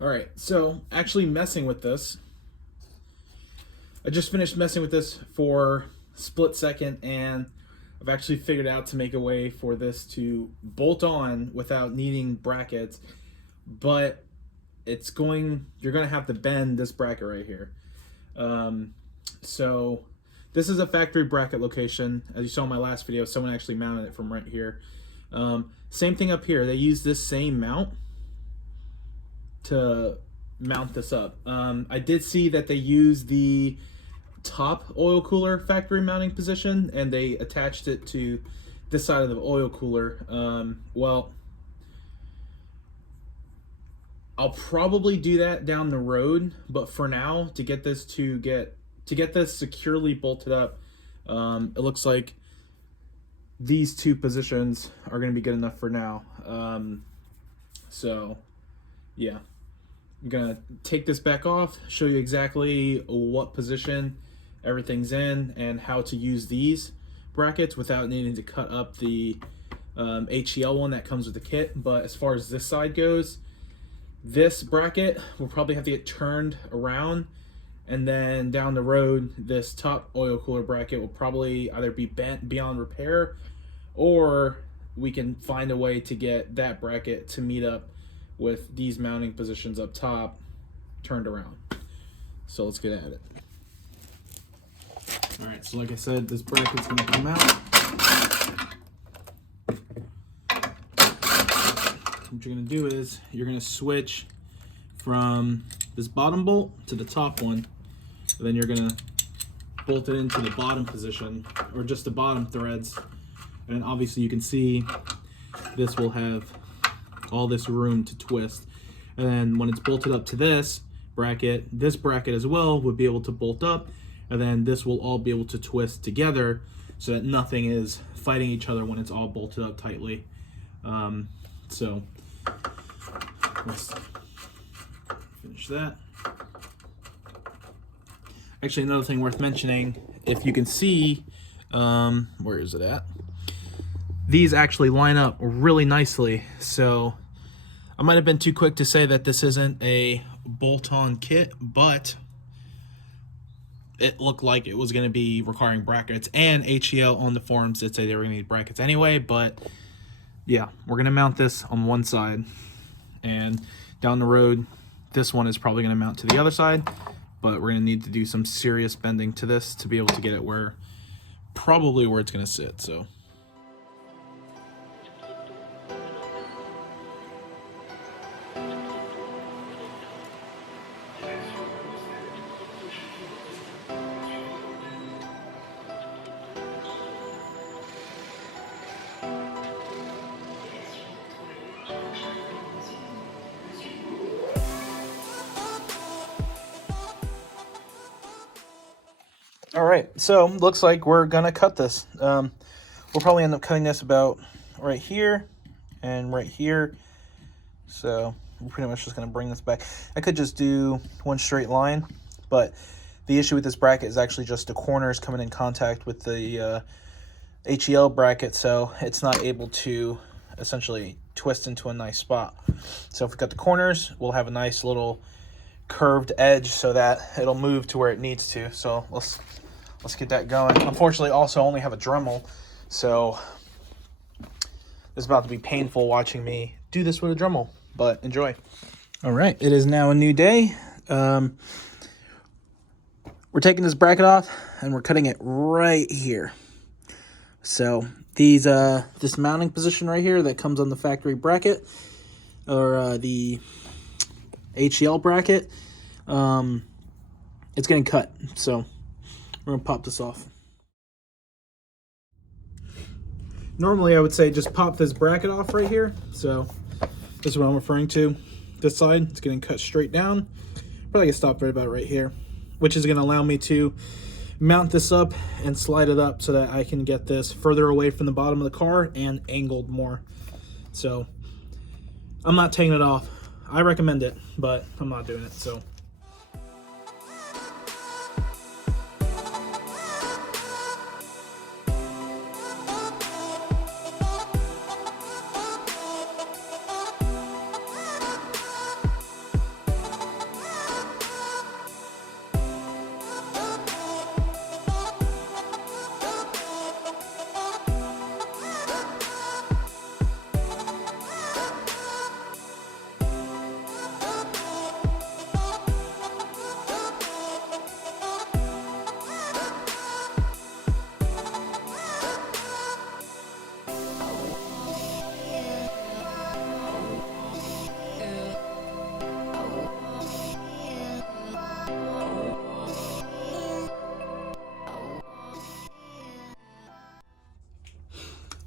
Alright, so actually messing with this, I just finished messing with this for a split second, and I've actually figured out to make a way for this to bolt on without needing brackets, but you're going to have to bend this bracket right here. So this is a factory bracket location. As you saw in my last video, someone actually mounted it from right here. Same thing up here. They use this same mount to mount this up. I did see that they use the top oil cooler factory mounting position, and they attached it to this side of the oil cooler. Well, I'll probably do that down the road, but for now, to get this securely bolted up, it looks like these two positions are going to be good enough for now. So yeah, I'm gonna take this back off, show you exactly what position everything's in and how to use these brackets without needing to cut up the HEL one that comes with the kit. But as far as this side goes, this bracket will probably have to get turned around, and then down the road, this top oil cooler bracket will probably either be bent beyond repair, or we can find a way to get that bracket to meet up with these mounting positions up top turned around. So let's get at it. All right, so like I said, this bracket's gonna come out. What you're gonna do is you're gonna switch from this bottom bolt to the top one, and then you're gonna bolt it into the bottom position, or just the bottom threads. And obviously you can see this will have all this room to twist. And then when it's bolted up to this bracket as well would be able to bolt up, and then this will all be able to twist together so that nothing is fighting each other when it's all bolted up tightly. So let's finish that. Actually, another thing worth mentioning, if you can see, where is it at? These actually line up really nicely. So I might have been too quick to say that this isn't a bolt-on kit, but it looked like it was going to be requiring brackets, and HEL on the forums did say they were going to need brackets anyway. But yeah, we're going to mount this on one side, and down the road, this one is probably going to mount to the other side, but we're going to need to do some serious bending to this to be able to get it probably where it's going to sit. So all right, so looks like we're gonna cut this. We'll probably end up cutting this about right here and right here. So we're pretty much just gonna bring this back. I could just do one straight line, but the issue with this bracket is actually just the corners coming in contact with the HEL bracket, so it's not able to essentially twist into a nice spot. So if we cut the corners, we'll have a nice little curved edge so that it'll move to where it needs to. So let's get that going. Unfortunately, also only have a Dremel, so it's about to be painful watching me do this with a Dremel, but enjoy. All right, it is now a new day. We're taking this bracket off and we're cutting it right here. So this mounting position right here that comes on the factory bracket, or the HEL bracket, it's getting cut. So we're gonna pop this off. Normally I would say just pop this bracket off right here. So this is what I'm referring to. This side, it's getting cut straight down. Probably gonna stop right about right here, which is gonna allow me to mount this up and slide it up so that I can get this further away from the bottom of the car and angled more. So I'm not taking it off. I recommend it, but I'm not doing it. So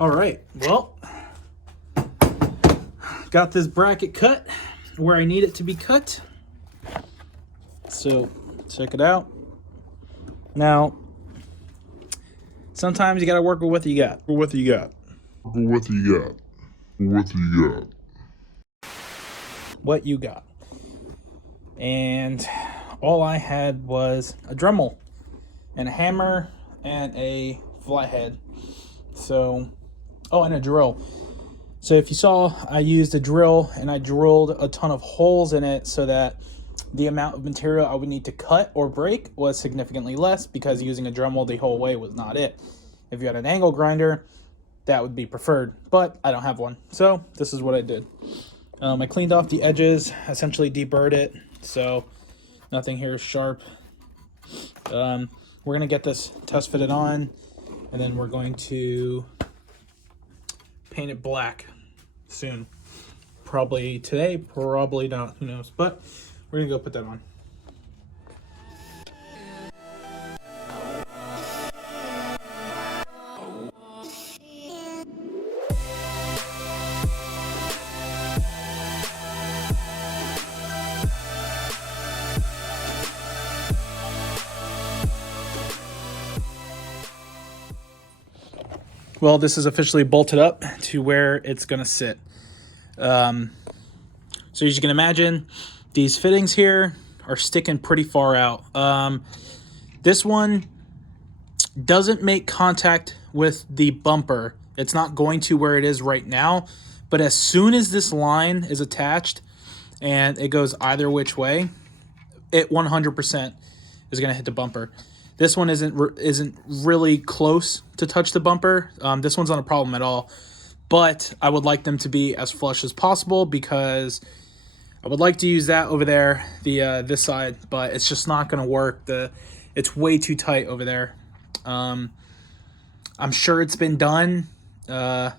All right, well, got this bracket cut where I need it to be cut. So check it out. Now, sometimes you got to work with what you got. What you got? What you got? What you got? What you got. And all I had was a Dremel and a hammer and a flathead. So, oh, and a drill. So if you saw, I used a drill and I drilled a ton of holes in it so that the amount of material I would need to cut or break was significantly less, because using a Dremel the whole way was not it. If you had an angle grinder, that would be preferred, but I don't have one. So this is what I did. I cleaned off the edges, essentially deburred it, so nothing here is sharp. We're going to get this test fitted on, and then we're going to paint it black soon. Probably today, probably not, who knows, but we're going to go put that on. Well, this is officially bolted up to where it's going to sit. So as you can imagine, these fittings here are sticking pretty far out. This one doesn't make contact with the bumper. It's not going to where it is right now. But as soon as this line is attached and it goes either which way, it 100% is going to hit the bumper. This one isn't really close to touch the bumper. This one's not a problem at all. But I would like them to be as flush as possible, because I would like to use that over there, this side, but it's just not going to work. It's way too tight over there. I'm sure it's been done. I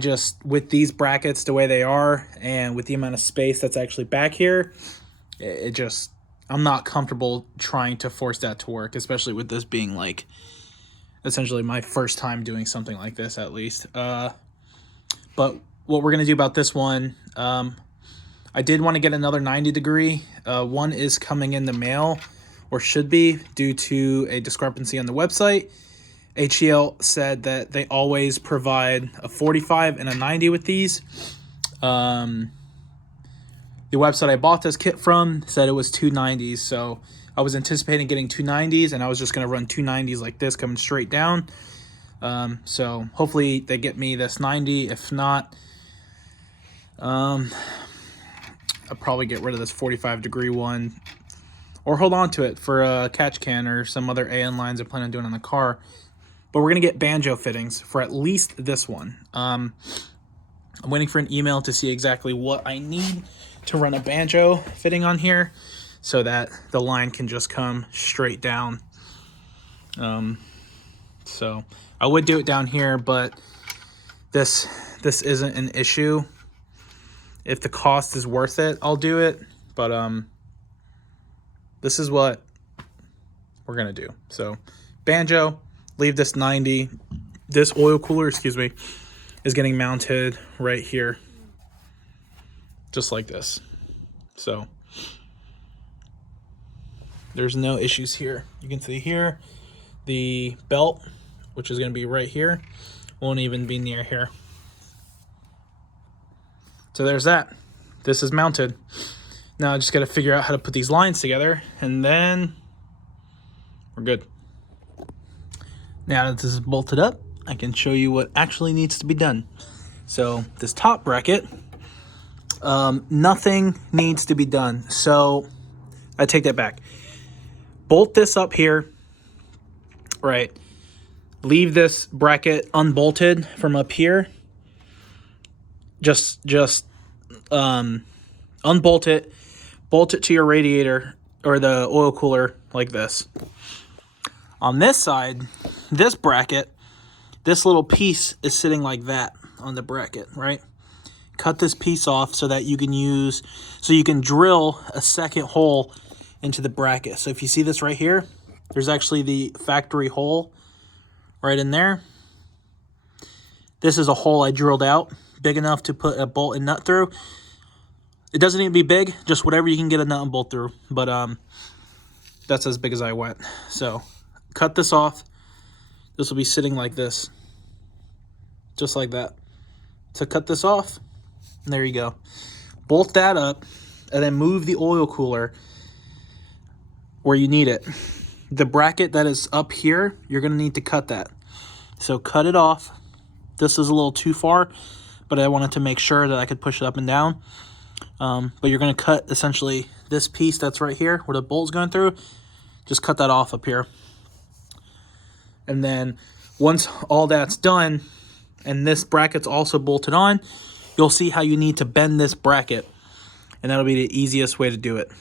just, with these brackets the way they are, and with the amount of space that's actually back here, I'm not comfortable trying to force that to work, especially with this being like essentially my first time doing something like this, at least. But what we're going to do about this one, I did want to get another 90 degree. One is coming in the mail, or should be, due to a discrepancy on the website. HEL said that they always provide a 45 and a 90 with these. The website I bought this kit from said it was 290s, so I was anticipating getting 290s, and I was just going to run 290s like this coming straight down. So hopefully they get me this 90. If not, I'll probably get rid of this 45 degree one, or hold on to it for a catch can or some other AN lines I plan on doing on the car. But we're going to get banjo fittings for at least this one. I'm waiting for an email to see exactly what I need to run a banjo fitting on here, so that the line can just come straight down. So I would do it down here, but this isn't an issue. If the cost is worth it, I'll do it. But this is what we're gonna do. So banjo, leave this 90. This oil cooler, excuse me, is getting mounted right here, just like this. So there's no issues here. You can see here the belt, which is going to be right here, won't even be near here. So there's that. This is mounted. Now I just got to figure out how to put these lines together, and then we're good. Now that this is bolted up, I can show you what actually needs to be done. So this top bracket, nothing needs to be done. So I take that back. Bolt this up here, right? Leave this bracket unbolted from up here. Just unbolt it, bolt it to your radiator or the oil cooler like this. On this side, this bracket, this little piece is sitting like that on the bracket, right? Cut this piece off so that you can drill a second hole into the bracket. So if you see this right here, there's actually the factory hole right in there. This is a hole I drilled out, big enough to put a bolt and nut through. It doesn't need to be big, just whatever you can get a nut and bolt through. But that's as big as I went. So cut this off. This will be sitting like this, just like that. So cut this off, and there you go. Bolt that up, and then move the oil cooler where you need it. The bracket that is up here, you're going to need to cut that. So cut it off. This is a little too far, but I wanted to make sure that I could push it up and down. But you're going to cut essentially this piece that's right here where the bolt's going through. Just cut that off up here. And then once all that's done and this bracket's also bolted on, you'll see how you need to bend this bracket. And that'll be the easiest way to do it.